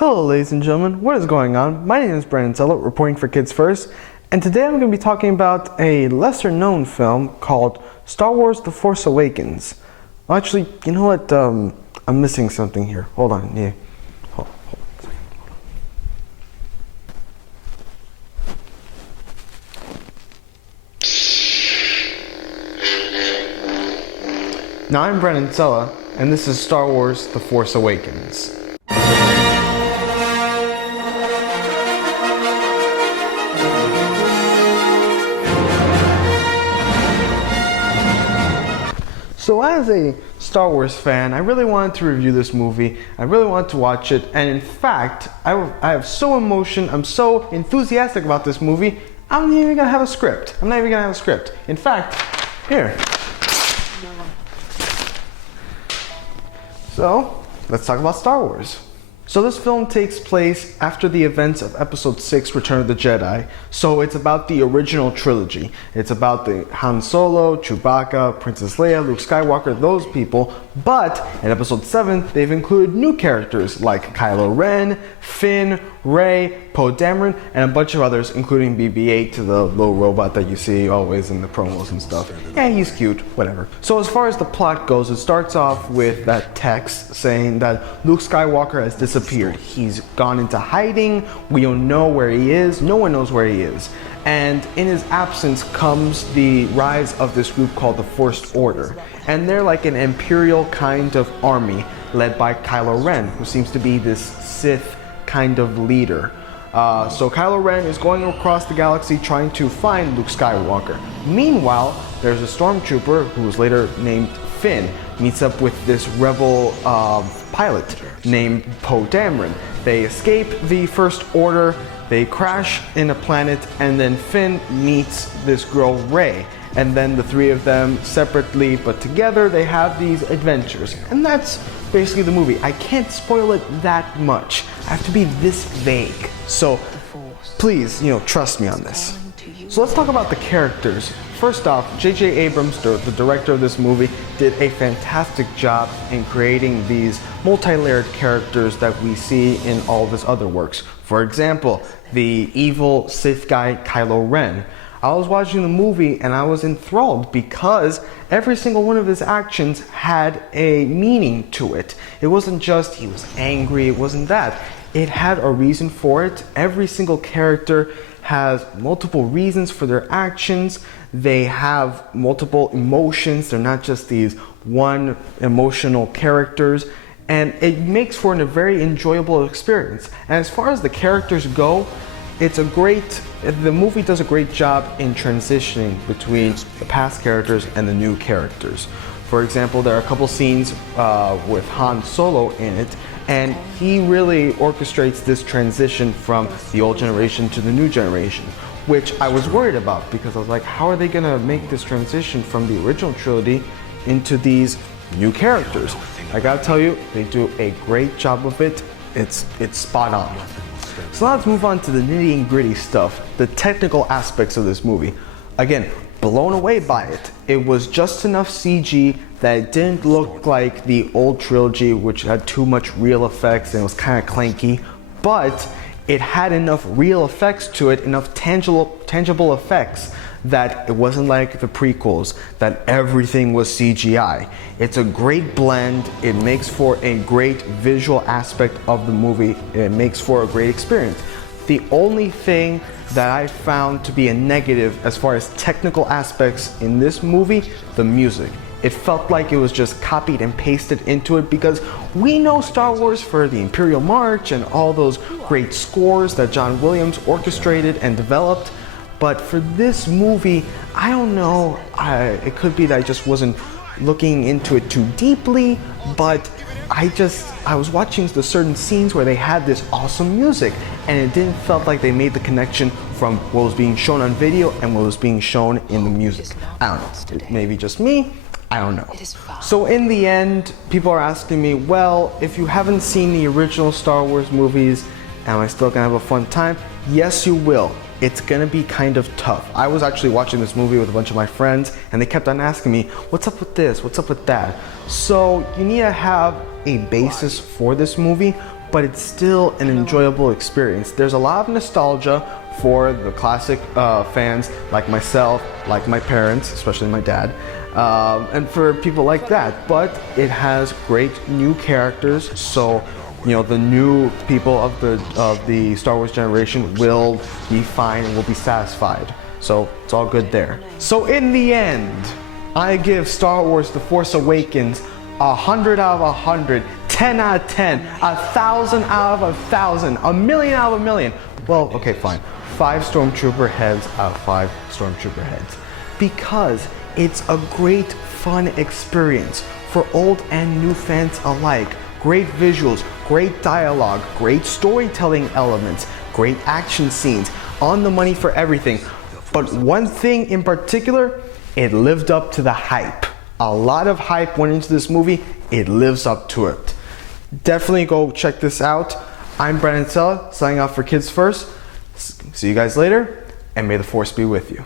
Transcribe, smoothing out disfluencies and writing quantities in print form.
Hello ladies and gentlemen, what is going on? My name is Brandon Zello, reporting for Kids First, and today I'm going to be talking about a lesser known film called Star Wars The Force Awakens. Well, actually, you know what, I'm missing something here. Hold on, yeah. Hold on a second. Now I'm Brandon Zello, and this is Star Wars The Force Awakens. So as a Star Wars fan, I really wanted to review this movie. I really wanted to watch it, and in fact, I have so I'm so enthusiastic about this movie, I'm not even gonna have a script. I'm not even gonna have a script. In fact, here. So, let's talk about Star Wars. So this film takes place after the events of Episode 6, Return of the Jedi. So it's about the original trilogy. It's about the Han Solo, Chewbacca, Princess Leia, Luke Skywalker, those people. But in Episode 7, they've included new characters like Kylo Ren, Finn, Rey, Poe Dameron, and a bunch of others, including BB-8, the little robot that you see always in the promos and stuff. Yeah, he's cute, whatever. So as far as the plot goes, it starts off with that text saying that Luke Skywalker has disappeared. He's gone into hiding, we don't know where he is, no one knows where he is. And in his absence comes the rise of this group called the First Order. And they're like an imperial kind of army led by Kylo Ren, who seems to be this Sith kind of leader. So Kylo Ren is going across the galaxy trying to find Luke Skywalker. Meanwhile, there's a stormtrooper who's later named Finn, meets up with this rebel pilot named Poe Dameron. They escape the First Order, they crash in a planet, and then Finn meets this girl Rey. And then the three of them separately but together, they have these adventures. And that's basically the movie. I can't spoil it that much. I have to be this vague. So please, trust me on this. So let's talk about the characters. First off, J.J. Abrams, the director of this movie, did a fantastic job in creating these multi-layered characters that we see in all of his other works. For example, the evil Sith guy Kylo Ren. I was watching the movie and I was enthralled because every single one of his actions had a meaning to it. It wasn't just he was angry, it wasn't that. It had a reason for it. Every single character has multiple reasons for their actions. They have multiple emotions. They're not just these one emotional characters. And it makes for a very enjoyable experience. And as far as the characters go, the movie does a great job in transitioning between the past characters and the new characters. For example, there are a couple scenes with Han Solo in it, and he really orchestrates this transition from the old generation to the new generation, which I was worried about because I was like, how are they gonna make this transition from the original trilogy into these new characters? I gotta tell you, they do a great job of it. It's spot on. So now let's move on to the nitty and gritty stuff, the technical aspects of this movie. Again, blown away by it. It was just enough CG that it didn't look like the old trilogy, which had too much real effects and it was kind of clanky, but it had enough real effects to it, enough tangible effects that it wasn't like the prequels, that everything was CGI. It's a great blend. It makes for a great visual aspect of the movie. It makes for a great experience. The only thing that I found to be a negative as far as technical aspects in this movie, the music. It felt like it was just copied and pasted into it because we know Star Wars for the Imperial March and all those great scores that John Williams orchestrated and developed. But for this movie, I don't know, it could be that I just wasn't looking into it too deeply, but I was watching the certain scenes where they had this awesome music and it didn't felt like they made the connection from what was being shown on video and what was being shown in the music. I don't know, maybe just me, I don't know. So in the end, people are asking me, well, if you haven't seen the original Star Wars movies, am I still gonna have a fun time? Yes, you will. It's gonna be kind of tough. I was actually watching this movie with a bunch of my friends and they kept on asking me, what's up with this? What's up with that? So you need to have a basis for this movie, but it's still an enjoyable experience. There's a lot of nostalgia for the classic fans like myself, like my parents, especially my dad, and for people like that. But it has great new characters, so the new people of the Star Wars generation will be fine and will be satisfied. So it's all good there. So in the end, I give Star Wars The Force Awakens 100 out of 100, 10 out of 10, 1,000 out of 1,000, a million out of a million. Well, okay, fine. 5 Stormtrooper heads out of 5 Stormtrooper heads. Because it's a great, fun experience for old and new fans alike. Great visuals, great dialogue, great storytelling elements, great action scenes, on the money for everything. But one thing in particular, it lived up to the hype. A lot of hype went into this movie. It lives up to it. Definitely go check this out. I'm Brandon Sella, signing off for Kids First. See you guys later, and may the Force be with you.